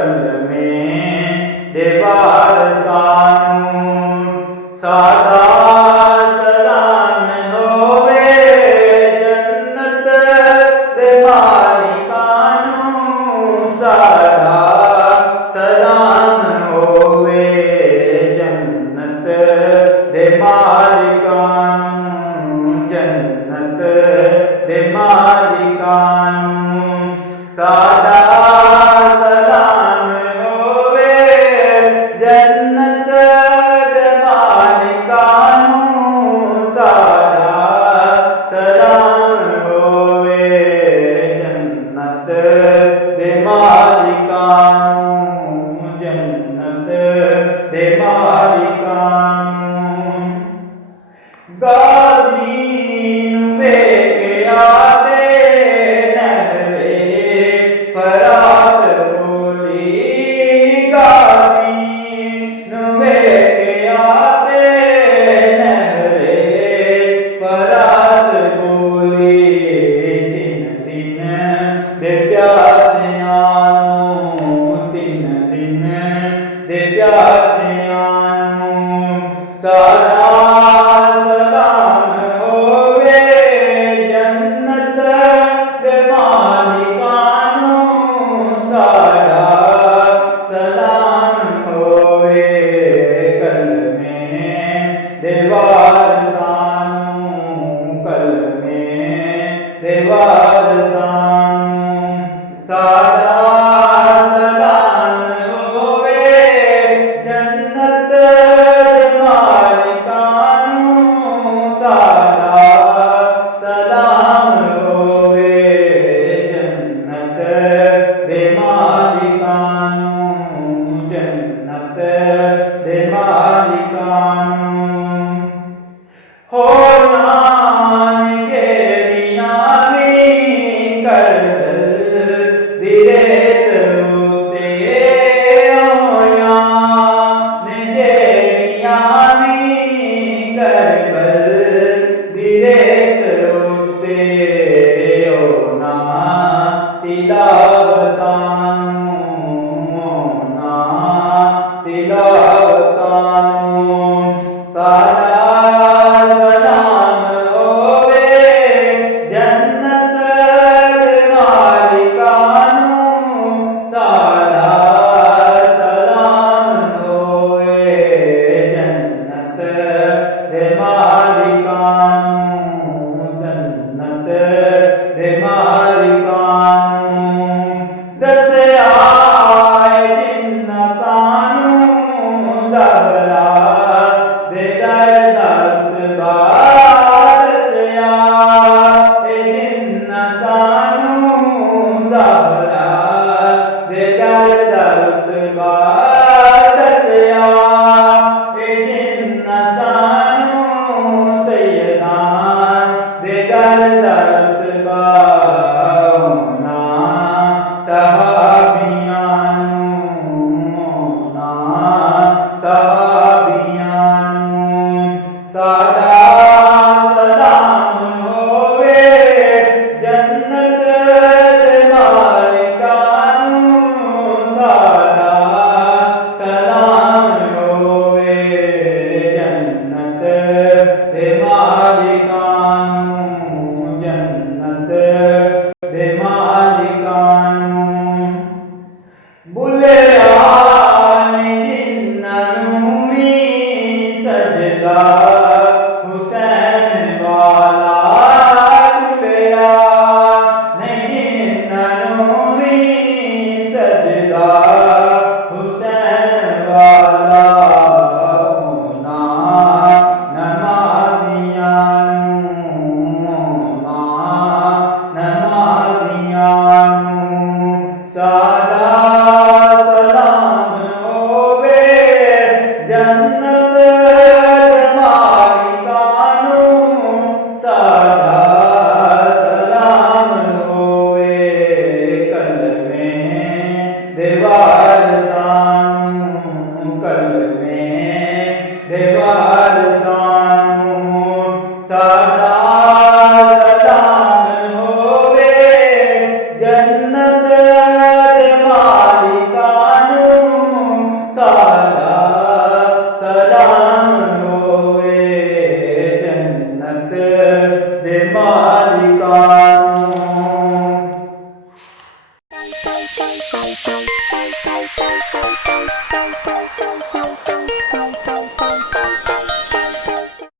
कल में दीवार सानू सादा सलाम होवे जन्नत दे मालिकानू सादा सलाम होवे जन्नत दे मालिकानू जन्नत दे मालिकानू सादा सलाम होवे जन्नत दे मालिकानू सादा सलाम होवे जन्नत दे मालिकानू जन्नत दे मालिकानू गाज़ी वेखे आते नहरे फरात बोली गाज़ी वेखे आते नहरे फरात बोली जिन दिन दे प्यासियानू तिन दिन दे प्यासियानू सादा सलाम होवे जन्नत दे मालिकानू सादा सलाम होवे कल में दीवार सानू कल में दीवार सानू सादा सलाम होवे जन्नत दे मालिकानू सादा सलाम होवे जन्नत दे मालिकानू जन्नत दे मालिकानू हो नानके नियामी करबल दिरेत रोते होया निजे नियामी करबल दिरेत रोते होना तिलावतानू होना तिलावतानू सादा सलाम होवे जन्नत दे मालिकानू सादा सलाम होवे जन्नत दे मालिकानू जन्नत दे मालिकानू दस्या जिन्ना सानू ज़हरा दे दर्द दस्या जिन्ना सानू ज़हरा दे दर्द दस्या जिन्ना सानू सैयदा दे दर्द होना सहाबियानू होना सहाबियानू सादा सलाम होवे जन्नत दे मालिकानू सादा सलाम होवे जन्नत दे मालिकानू जन्नत दे मालिकानू बुले आने जिन्नानू मी सजदा हुसैन वाला बुलिया नहीं जिन्नानू मी सजदा हुसैन वाला होना नमाज़ियानू होना नमाज़ियानू सादा सलाम होवे जन्नत दे मालिकानू सादा सलाम होवे कल में दीवार